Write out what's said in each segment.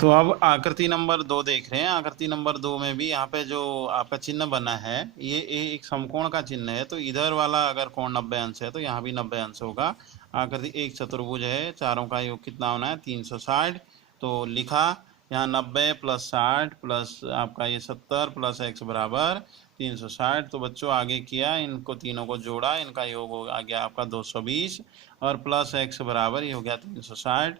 तो अब आकृति नंबर 2 देख रहे हैं। आकृति नंबर 2 में भी यहाँ पे जो आपका चिन्ह बना है ये एक समकोण का चिन्ह है, तो इधर वाला अगर कोण 90 अंश है तो यहाँ भी 90 अंश होगा। आकृति एक चतुर्भुज है, चारों का योग कितना होना है 360। तो लिखा यहाँ 90 प्लस 60 प्लस आपका ये 70 प्लस x बराबर 360। तो बच्चों आगे किया, इनको तीनों को जोड़ा, इनका योग आ गया आपका 220 और प्लस x बराबर ये हो गया 360।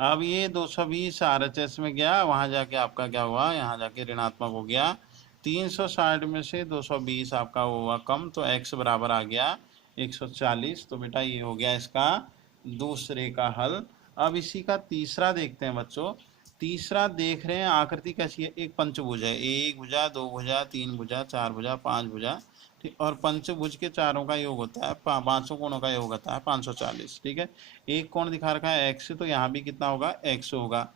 अब ये 220 RHS में गया, वहाँ जाके आपका क्या हुआ, यहाँ जाके ऋणात्मक हो गया। 360 में से 220 आपका हुआ कम, तो x बराबर आ गया 140। तो बेटा ये हो गया इसका दूसरे का हल। अब इसी का तीसरा देखते हैं बच्चों। तीसरा देख रहे हैं, आकृति कैसी है, एक पंचभुज है, एक भुजा, दो भुजा, तीन भुजा, चार भुजा, पांच भुजा, ठीक। और पंचभुज के चारों का योग होता है, पांचों कोणों का योग होता है 540, ठीक है। एक कोण दिखा रखा है x, तो यहाँ भी कितना होगा x होगा।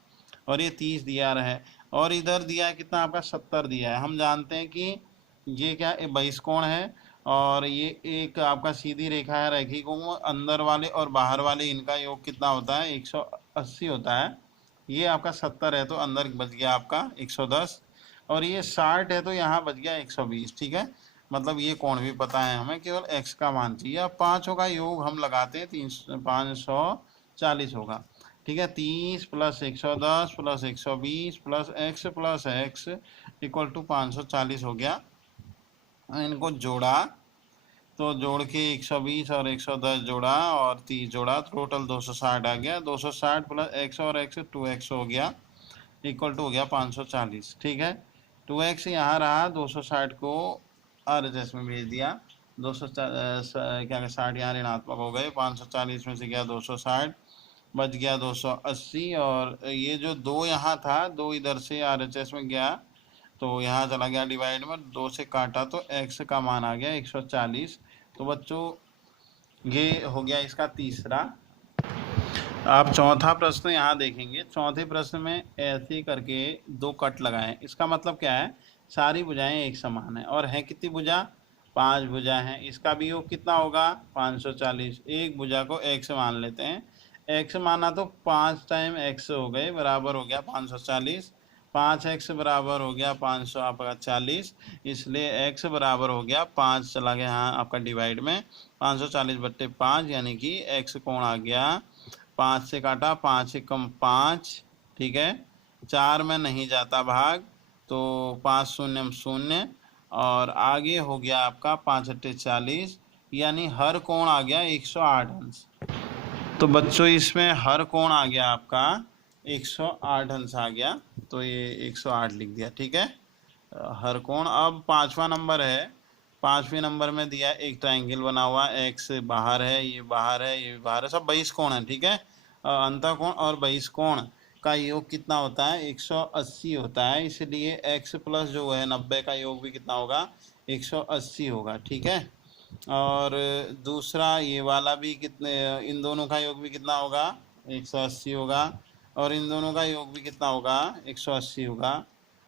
और ये 30 दिया रहा है, और इधर दिया है कितना आपका 70 दिया है। हम जानते हैं कि ये क्या 22 कोण है, और ये एक आपका सीधी रेखा है रैखिक कोण, अंदर वाले और बाहर वाले इनका योग कितना होता है 180 होता है। ये आपका 70 है तो अंदर बच गया आपका 110, और ये 60 है तो यहाँ बच गया 120, ठीक है। मतलब ये कोण भी पता है हमें, केवल x का मान चाहिए। अब पाँचों का योग हम लगाते हैं, 540 होगा, ठीक है। 30 plus 110 plus 120 plus x equal to 540 हो गया। इनको जोड़ा तो जोड़ के 120 और 110 जोड़ा और 30 जोड़ा, टोटल 260 आ गया। 260 प्लस x और x 2x हो गया, इक्वल टू हो गया 540, ठीक है। 2x यहाँ रहा, 260 को RHS में भेज दिया। 200 क्या 60 यहाँ ऋणात्मक हो गए, 540 में से गया 260, बच गया 280। और ये जो दो यहाँ था, दो इधर से RHS में गया तो यहाँ चला गया डिवाइड में, दो से काटा तो x का मान आ गया 140। तो बच्चों ये हो गया इसका तीसरा। आप चौथा प्रश्न यहाँ देखेंगे। चौथे प्रश्न में ऐसे करके दो कट लगाए, इसका मतलब क्या है, सारी भुजाएं एक समान है, और है कितनी भुजा, 5 भुजा हैं। इसका भी योग कितना होगा 540। एक भुजा को x मान लेते हैं, x माना तो 5 टाइम x हो गए, बराबर हो गया 540। 5x बराबर हो गया 500 आपका 40, इसलिए x बराबर हो गया 5 चला गया यहाँ आपका डिवाइड में, 540/5, यानी कि x कोण आ गया 5 से काटा, 5 एकम 5, ठीक है। 4 में नहीं जाता भाग, तो 5 शून्य शून्य, और आगे हो गया आपका 5 अट्ठे 40, यानी हर कोण आ गया 108 अंश। तो बच्चों इसमें हर कोण आ गया आपका 108 अंश आ गया, तो ये 108 लिख दिया, ठीक है। हर कोण। अब पांचवा नंबर है। पांचवें नंबर में दिया एक ट्रायंगल बना हुआ, एक्स बाहर है, ये बाहर है, ये बाहर है, सब 22 कोण है, ठीक है। अंतःकोण और 22 कोण का योग कितना होता है 180 होता है, इसलिए x प्लस जो है 90 का योग भी कितना होगा 180 होगा, ठीक है। और दूसरा ये वाला भी कितने, इन दोनों का योग भी कितना होगा 180 होगा, और इन दोनों का योग भी कितना होगा 180 होगा।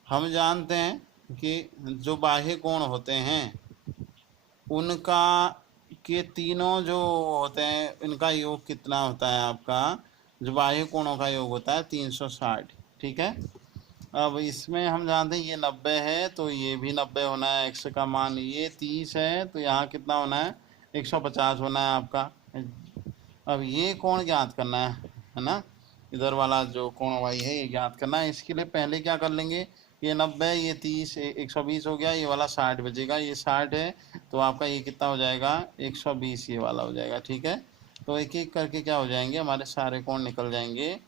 हम जानते हैं कि जो बाह्य कोण होते हैं उनका के तीनों जो होते हैं इनका योग कितना होता है आपका, जो बाह्य कोणों का योग होता है 360, ठीक है। अब इसमें हम जानते हैं ये 90 है तो ये भी 90 होना है, x का मान ये 30 है तो यहाँ कितना होना है 150 होना है आपका। अब ये कोण ज्ञात करना है ना, इधर वाला जो कोण y है ये ज्ञात करना है। इसके लिए पहले क्या कर लेंगे, ये 90, ये 30, 120 हो गया, ये वाला 60 बचेगा, ये 60 है तो आपका ये कितना हो जाएगा 120, ये वाला हो जाएगा, ठीक है। तो एक एक करके क्या हो जाएंगे, हमारे सारे कोण निकल जाएंगे,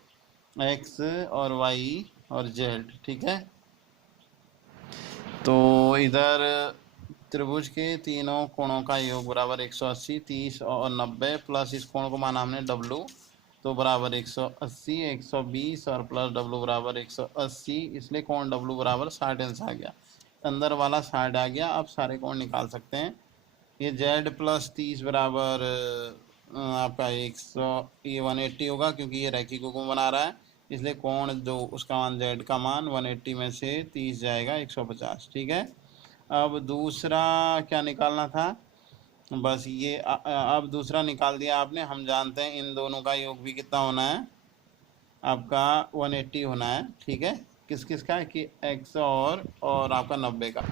x और y और z, ठीक है। तो इधर त्रिभुज के तीनों कोणों का योग बराबर 180, 30 और 90, प्लस इस कोण को माना हमने w, तो बराबर 180, 120 और प्लस w बराबर 180, इसलिए कोण w बराबर 60 अंश आ गया, अंदर वाला 60 आ गया। अब सारे कोण निकाल सकते हैं। ये z प्लस 30 बराबर आपका 180 होगा, क्योंकि ये रैखिक कोण बना रहा है, इसलिए कोण जो उसका मान z का मान 180 में से 30 जाएगा 150, ठीक है। अब दूसरा क्या निकालना था, बस ये अब दूसरा निकाल दिया आपने। हम जानते हैं इन दोनों का योग भी कितना होना है आपका 180 होना है, ठीक है। किस किस का कि x और आपका 90 का।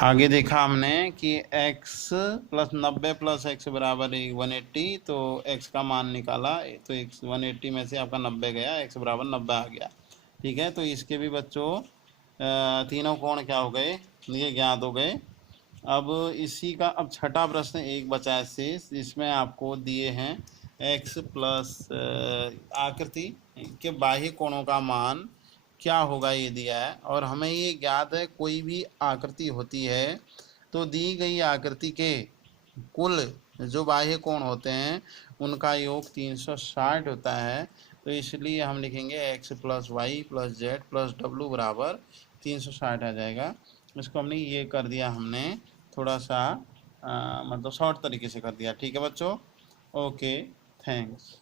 आगे देखा हमने कि x प्लस 90 प्लस x बराबर 180, तो x का मान निकाला तो x 180 में से आपका 90 गया, x बराबर 90 आ गया, ठीक है। तो इसके भी बच्चों तीनों कोण क्या हो गए, ये ज्ञात हो गए। अब इसी का अब छठा प्रश्न एक बचा है शेष, जिसमें आपको दिए हैं x प्लस आकृति के बाह्य कोणों का मान क्या होगा ये दिया है। और हमें ये ज्ञात है कोई भी आकृति होती है तो दी गई आकृति के कुल जो बाह्य कोण होते हैं उनका योग 360 होता है। तो इसलिए हम लिखेंगे x plus y plus z plus डब्लू बराबर 360 आ जाएगा। इसको हमने ये कर दिया, हमने थोड़ा सा मतलब शॉर्ट तरीके से कर दिया, ठीक है बच्चों। Okay, thanks.